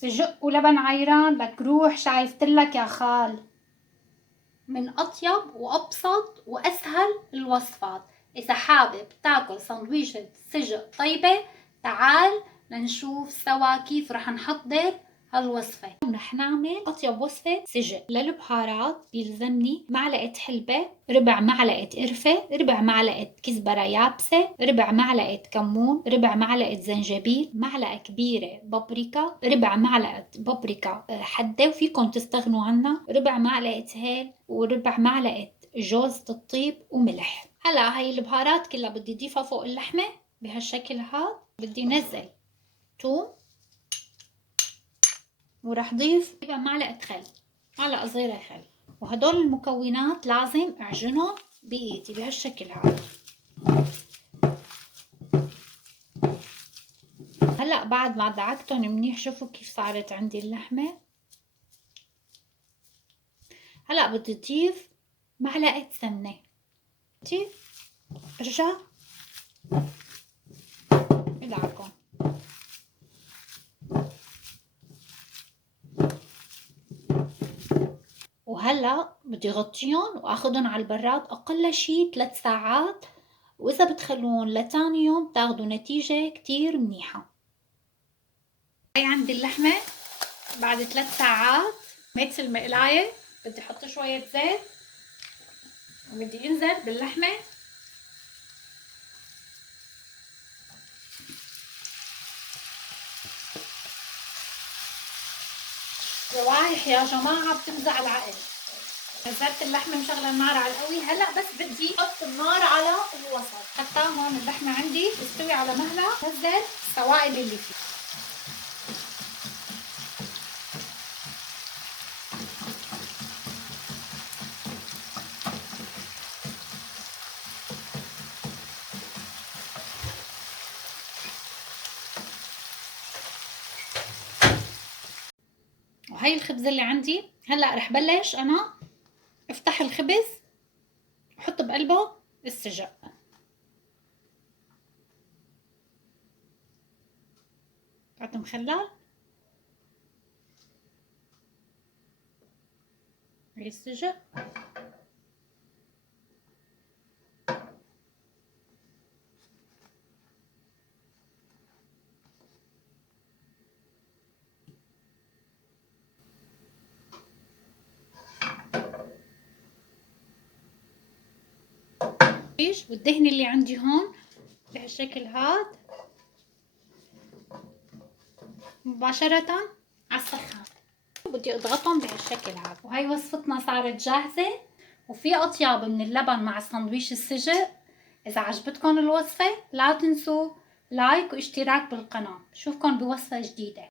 سجق ولبن عيران، لك روح شايفتلك يا خال. من أطيب وأبسط وأسهل الوصفات. إذا حابب تاكل سندويشة سجق طيبة، تعال لنشوف سوا كيف رح نحضر هالوصفة. رح نعمل أطيب وصفة سجق. للبهارات بيلزمني معلقة حلبة، ربع معلقة قرفة، ربع معلقة كزبرة يابسة، ربع معلقة كمون، ربع معلقة زنجبيل، معلقة كبيرة بابريكا، ربع معلقة بابريكا حدة وفيكم تستغنوا عنها، ربع معلقة هيل، وربع معلقة جوز الطيب، وملح. هلا هاي البهارات كلها بدي اضيفها فوق اللحمة بهالشكل هاد. بدي نزل توم، ورح ضيف معلقة خل، معلقة صغيرة خل، وهدول المكونات لازم اعجنهم بايدي بهالشكل هذا. هلا بعد ما دعكتهم منيح، شوفوا كيف صارت عندي اللحمة. هلا بدي اضيف معلقة سمنة، ارجع ادعكم. وهلا بدي غطيهم واخدهم على البراد اقل شي 3 ساعات، واذا بتخلوهم لتاني يوم تاخدوا نتيجة كتير منيحة. هاي عندي اللحمة بعد 3 ساعات. ميت المقلاية، بدي احط شوية زيت وبدي انزل باللحمة. روايح يا جماعة بتفزع العقل. نزلت اللحمة مشغلة النار على القوي. هلا بس بدي احط النار على الوسط حتى هون اللحمة عندي تستوي على مهلها. نزل السوائل اللي فيه. وهي الخبزة اللي عندي. هلا رح بلش انا افتح الخبز احط بقلبه السجق. قطع مخلل، هي السجق، والدهن اللي عندي هون بهالشكل هاد مباشرة على السخان. بدي اضغطهم بهالشكل هاد. وهي وصفتنا صارت جاهزة، وفي اطياب من اللبن مع سندويش السجق. اذا عجبتكم الوصفة لا تنسوا لايك واشتراك بالقناة. بشوفكن بوصفة جديدة.